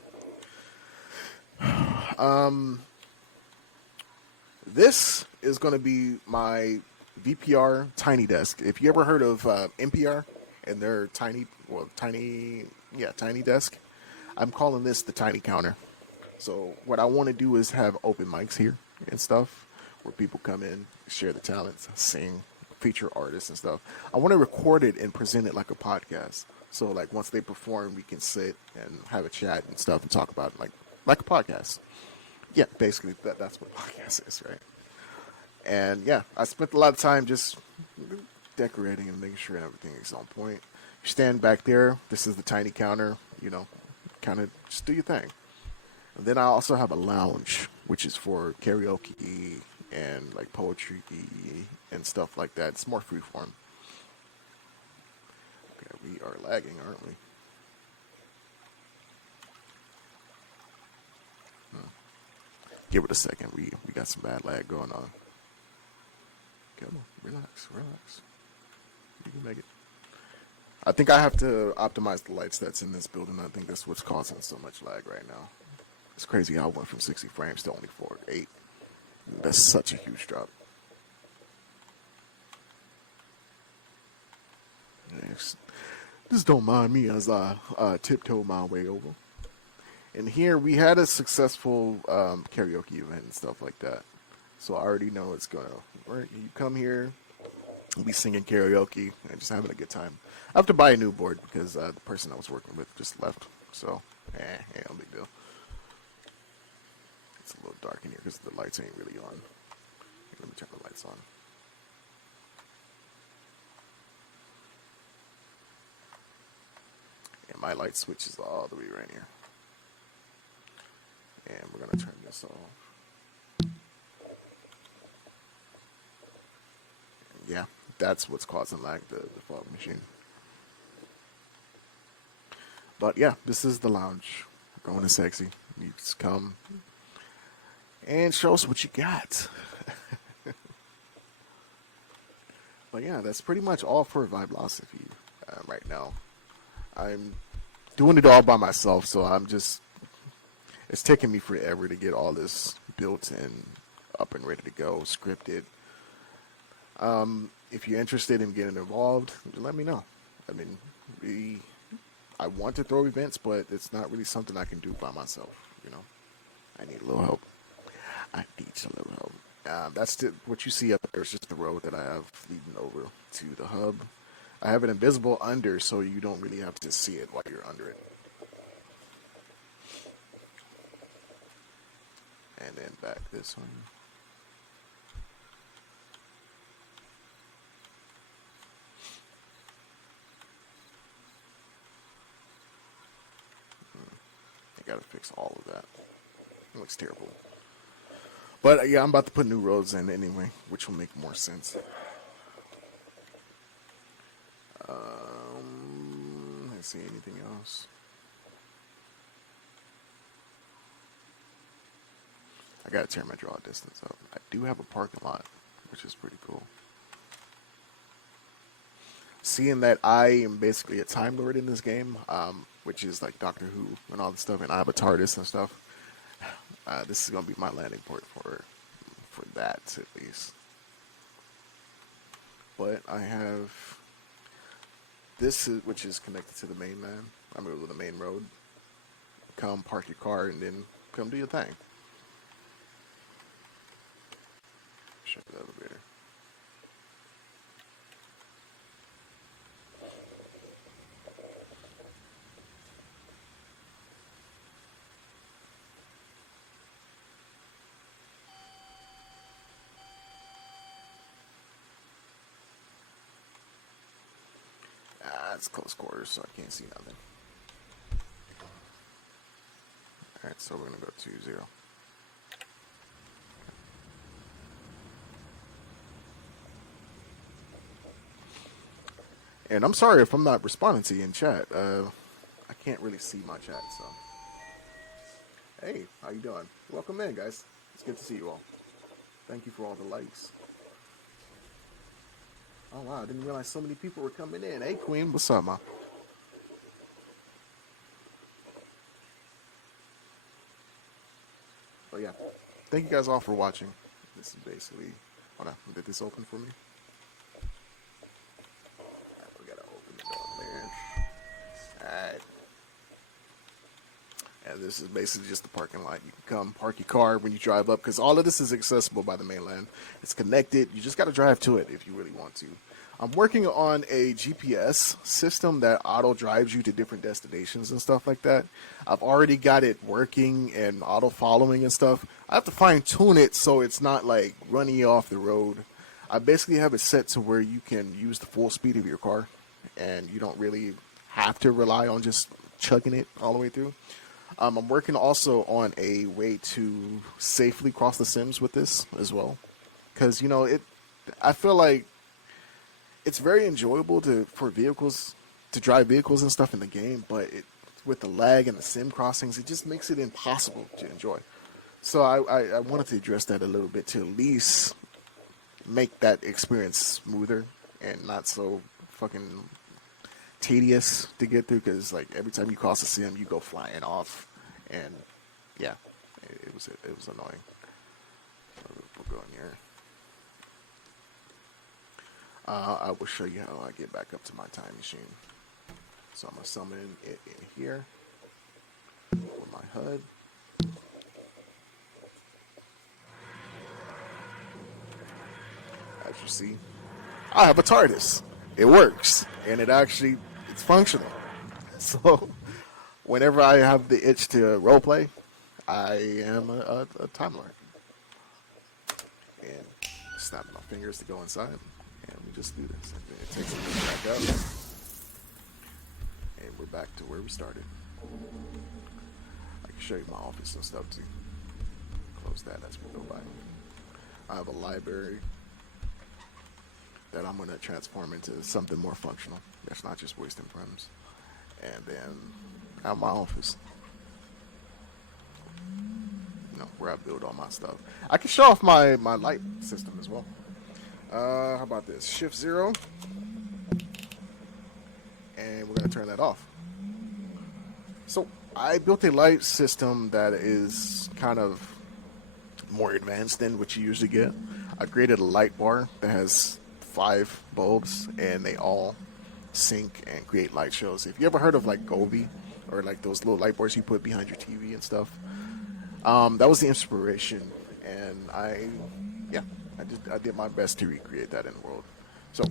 This is going to be my VPR tiny desk. If you ever heard of NPR and their tiny desk, I'm calling this the tiny counter. So what I want to do is have open mics here and stuff where people come in, share the talents, sing, feature artists and stuff. I want to record it and present it like a podcast. So like once they perform, we can sit and have a chat and stuff and talk about it like a podcast. Yeah, basically that's what podcast is, right? And yeah, I spent a lot of time just decorating and making sure everything is on point. You stand back there. This is the tiny counter. You know, kind of just do your thing. And then I also have a lounge, which is for karaoke and like poetry and stuff like that. It's more freeform. Okay, we are lagging, aren't we? Give it a second. We got some bad lag going on. Come on, relax. You can make it. I think I have to optimize the lights that's in this building. I think that's what's causing so much lag right now. It's crazy how I went from 60 frames to only 8. That's such a huge drop. Next. Just don't mind me as I tiptoe my way over. And here we had a successful karaoke event and stuff like that. So I already know it's gonna work. You come here, we'll be singing karaoke and just having a good time. I have to buy a new board because the person I was working with just left. So, no big deal. It's a little dark in here because the lights ain't really on. Let me turn the lights on. And my light switch is all the way right here. And we're gonna turn this off. Yeah, that's what's causing lag, the fog machine. But yeah, this is the lounge. We're going to sexy. You just come and show us what you got. But yeah, that's pretty much all for Vibelosophy right now. I'm doing it all by myself, so it's taking me forever to get all this built and up and ready to go, scripted. If you're interested in getting involved, let me know. I mean, I want to throw events, but it's not really something I can do by myself. You know, I need a little help. I need a little help. What you see up there is just the road that I have leading over to the hub. I have it invisible under, so you don't really have to see it while you're under it. And then back this one. I gotta fix all of that. It looks terrible. But yeah, I'm about to put new roads in anyway, which will make more sense. Let's see, anything else? I gotta turn my draw distance up. I do have a parking lot, which is pretty cool. Seeing that I am basically a Time Lord in this game, which is like Doctor Who and all this stuff, and I have a TARDIS and stuff. This is gonna be my landing port for that at least. But I have this, which is connected to the main man. I'm over the main road. Come park your car and then come do your thing. Shut the elevator. It's close quarters, so I can't see nothing. Alright, so we're gonna go 2-0. And I'm sorry if I'm not responding to you in chat. I can't really see my chat, so. Hey, how you doing? Welcome in, guys. It's good to see you all. Thank you for all the likes. Oh wow, I didn't realize so many people were coming in. Hey Queen, what's up, ma? But yeah, thank you guys all for watching. This is basically, hold on, did this open for me? Alright, we gotta open the door there. Alright. And this is basically just the parking lot. You can come park your car when you drive up, because all of this is accessible by the mainland. It's connected. You just got to drive to it if you really want to. I'm working on a GPS system that auto drives you to different destinations and stuff like that. I've already got it working and auto following and stuff. I have to fine tune it so it's not like running you off the road. I basically have it set to where you can use the full speed of your car and you don't really have to rely on just chugging it all the way through. I'm working also on a way to safely cross the Sims with this as well, because you know I feel like it's very enjoyable for vehicles to drive vehicles and stuff in the game, but with the lag and the sim crossings, it just makes it impossible to enjoy. So I wanted to address that a little bit to at least make that experience smoother and not so fucking tedious to get through, because like every time you cross a sim you go flying off, and yeah, it was annoying. So we'll go in here. I will show you how I get back up to my time machine. So I'm gonna summon it in here with my HUD. As you see, I have a TARDIS. It works, and it's functional. So whenever I have the itch to roleplay, I am a Time Lord. And snap my fingers to go inside, and we just do this. And then it takes me back up, and we're back to where we started. I can show you my office and stuff too. Close that as we go by. I have a library that I'm going to transform into something more functional. That's not just wasting frames. And then I have my office, you know, where I build all my stuff. I can show off my light system as well. How about this? Shift 0. And we're going to turn that off. So I built a light system that is kind of more advanced than what you usually get. I created a light bar that has 5 bulbs, and they all sync and create light shows. If you ever heard of like Gobi, or like those little light bars you put behind your TV and stuff, that was the inspiration, and I did my best to recreate that in the world. So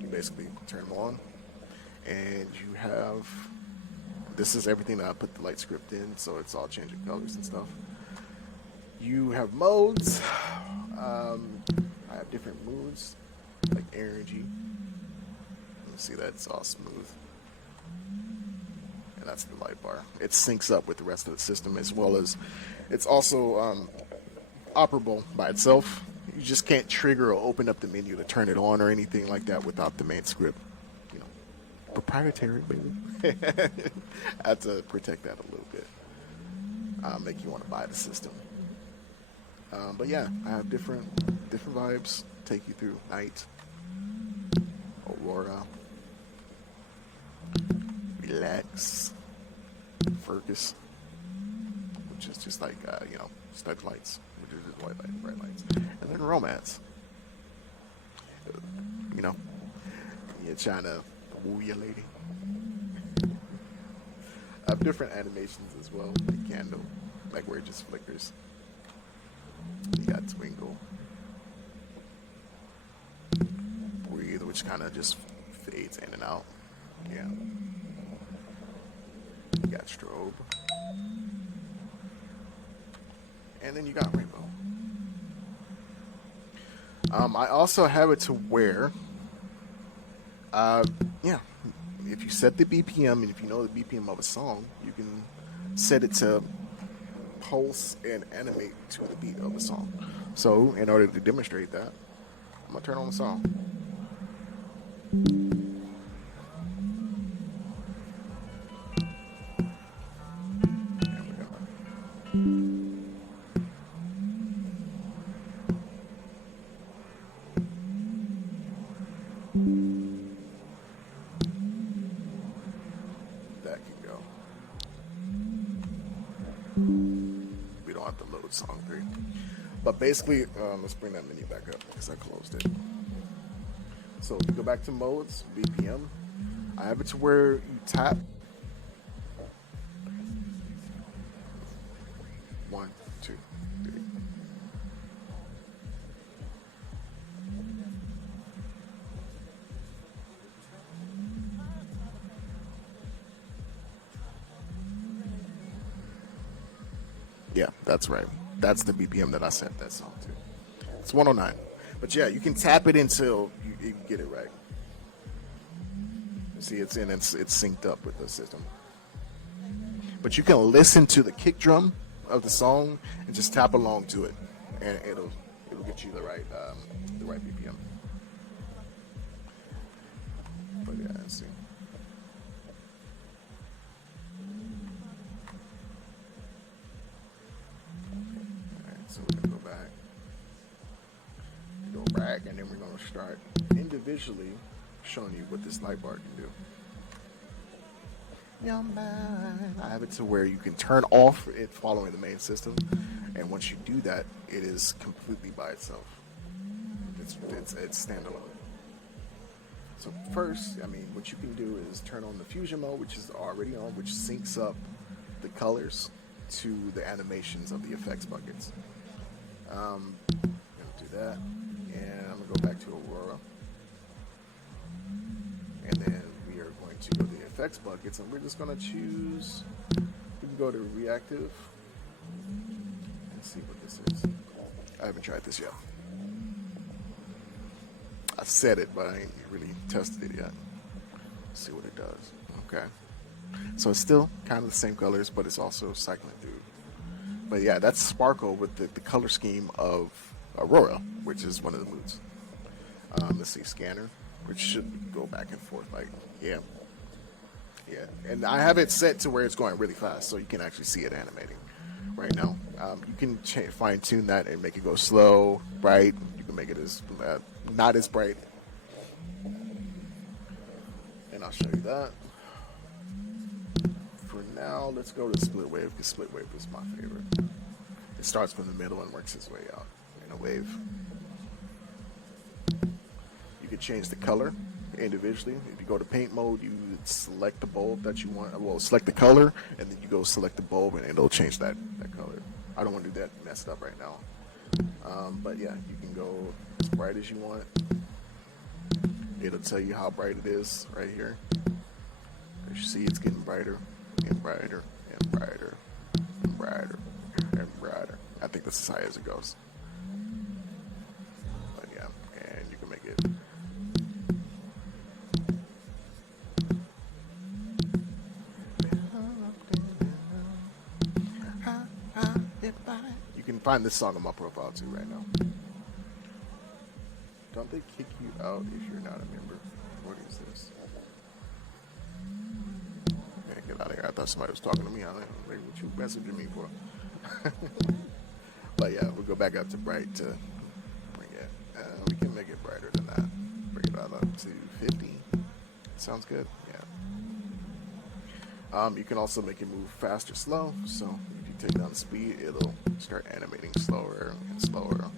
you basically turn them on, and you have, this is everything that I put the light script in, so it's all changing colors and stuff. You have modes. I have different moods, like energy. You see that it's all smooth, and that's the light bar. It syncs up with the rest of the system, as well as it's also operable by itself. You just can't trigger or open up the menu to turn it on or anything like that without the main script. You know, proprietary, baby. I have to protect that a little bit. Make you want to buy the system. But yeah, I have different vibes. Take you through night, aurora, relax, Fergus, which is just like you know, stud lights, which is just white light, bright lights, and then romance. You know, you're trying to woo your lady. I have different animations as well, like candle, like where it just flickers. You got twinkle, breathe, which kind of just fades in and out. Yeah. You got strobe, and then you got rainbow. I also have it to where, yeah, if you set the BPM, and if you know the BPM of a song, you can set it to pulse and animate to the beat of a song. So in order to demonstrate that, I'm gonna turn on the song. And we're gonna that can go. We don't have to load song 3. But basically, let's bring that menu back up because I closed it. So if you go back to modes, BPM, I have it to where you tap. 1, 2, 3. Yeah, that's right. That's the BPM that I set that song to. It's 109. But yeah, you can tap it until you get it right. See, it's synced up with the system. But you can listen to the kick drum of the song and just tap along to it, and it'll get you the right BPM. But yeah, let's see. Alright, so we're gonna go back, and then we're gonna start individually showing you what this light bar can do. I have it to where you can turn off it following the main system, and once you do that, it is completely by itself. It's standalone. So first, I mean, what you can do is turn on the fusion mode, which is already on, which syncs up the colors to the animations of the effects buckets. I'm gonna do that, and I'm gonna go back to Aurora, and then we are going to go to the effects buckets, and we're just gonna choose. We can go to reactive and see what this is. I haven't tried this yet. I said it, but I ain't really tested it yet. Let's see what it does. Okay. So it's still kind of the same colors, but it's also cycling through. But yeah, that's Sparkle with the color scheme of Aurora, which is one of the moods. Let's see, Scanner, which should go back and forth. Like, yeah. Yeah. And I have it set to where it's going really fast, so you can actually see it animating right now. You can fine tune that and make it go slow, bright. You can make it as not as bright. And I'll show you that. For now, let's go to split wave, because split wave is my favorite. It starts from the middle and works its way out in a wave. You can change the color individually. If you go to paint mode, you select the bulb that you want. Well, select the color, and then you go select the bulb, and it'll change that color. I don't want to do that messed up right now. But yeah, you can go as bright as you want. It'll tell you how bright it is right here. As you see, it's getting brighter and brighter and brighter and brighter and brighter. I think that's as high as it goes. But yeah, and you can make it. You can find this song on my profile too right now. Don't they kick you out if you're not a member? What is this? Man, get out of here. I thought somebody was talking to me. I was like, what you messaging me for? But yeah, we'll go back up to bright to bring it. We can make it brighter than that. Bring it all up to 50. Sounds good. Yeah. You can also make it move fast or slow. So if you take down the speed, it'll start animating slower and slower.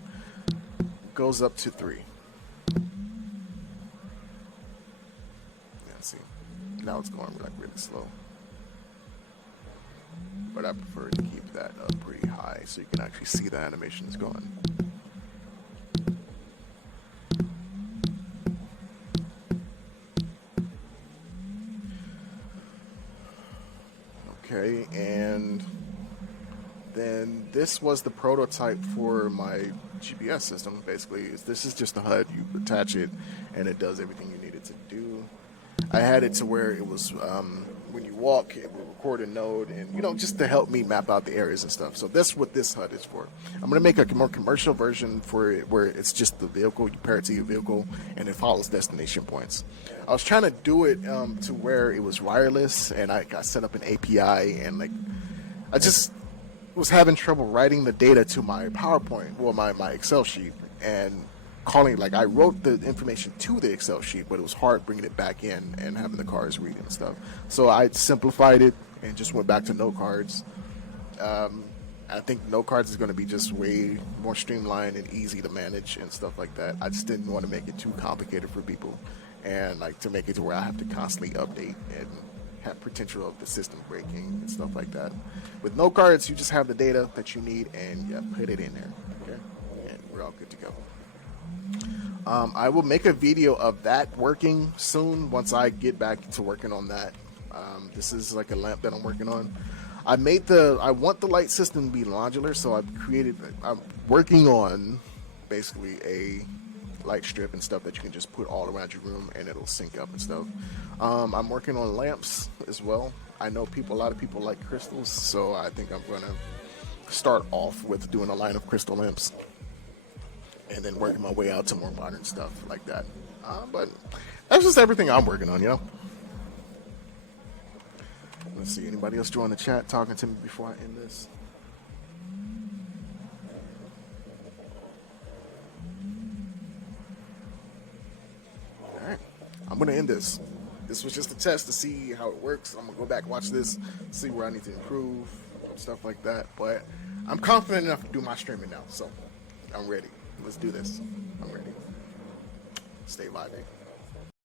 Goes up to 3. See, now it's going like really slow, but I prefer to keep that up pretty high so you can actually see the animations going. Okay, and then this was the prototype for my GPS system. Basically, this is just the HUD. You attach it, and it does everything you need it to do. I had it to where it was when you walk, it will record a node, and just to help me map out the areas and stuff. So that's what this HUD is for. I'm gonna make a more commercial version for it, where it's just the vehicle. You pair it to your vehicle, and it follows destination points. I was trying to do it to where it was wireless, and I got set up an API, and like I just was having trouble writing the data to my PowerPoint, well, my Excel sheet, and calling, like, I wrote the information to the Excel sheet, but it was hard bringing it back in and having the cards read it and stuff. So I simplified it and just went back to no cards. I think no cards is going to be just way more streamlined and easy to manage and stuff like that. I just didn't want to make it too complicated for people, and like to make it to where I have to constantly update and have potential of the system breaking and stuff like that. With no cards, you just have the data that you need and put it in there. Okay, and we're all good to go. I will make a video of that working soon once I get back to working on that. This is like a lamp that I'm working on. I want the light system to be modular, so I'm working on basically a light strip and stuff that you can just put all around your room and it'll sync up and stuff. I'm working on lamps as well. I know a lot of people like crystals, so I think I'm gonna start off with doing a line of crystal lamps and then working my way out to more modern stuff like that. But that's just everything I'm working on. Let's see, anybody else join the chat talking to me before I end this? Alright, I'm gonna end this. This was just a test to see how it works. I'm gonna go back, watch this, see where I need to improve, stuff like that. But I'm confident enough to do my streaming now, so I'm ready. Let's do this. I'm ready. Stay vibing.